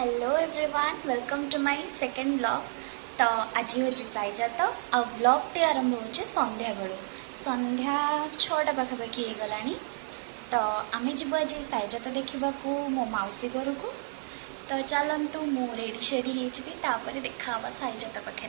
Hello everyone welcome to my second blog. तो आज हूँ साईजात आ ब्लॉगटे आरंभ हो संध्या बेलू संध्या 6टा पाखापाखि हो गला। तो आम जीव आज साईजात देखा मो मौसी घर को। तो चलतु मु रेडी शेडी हो देखा साईजात पाखे।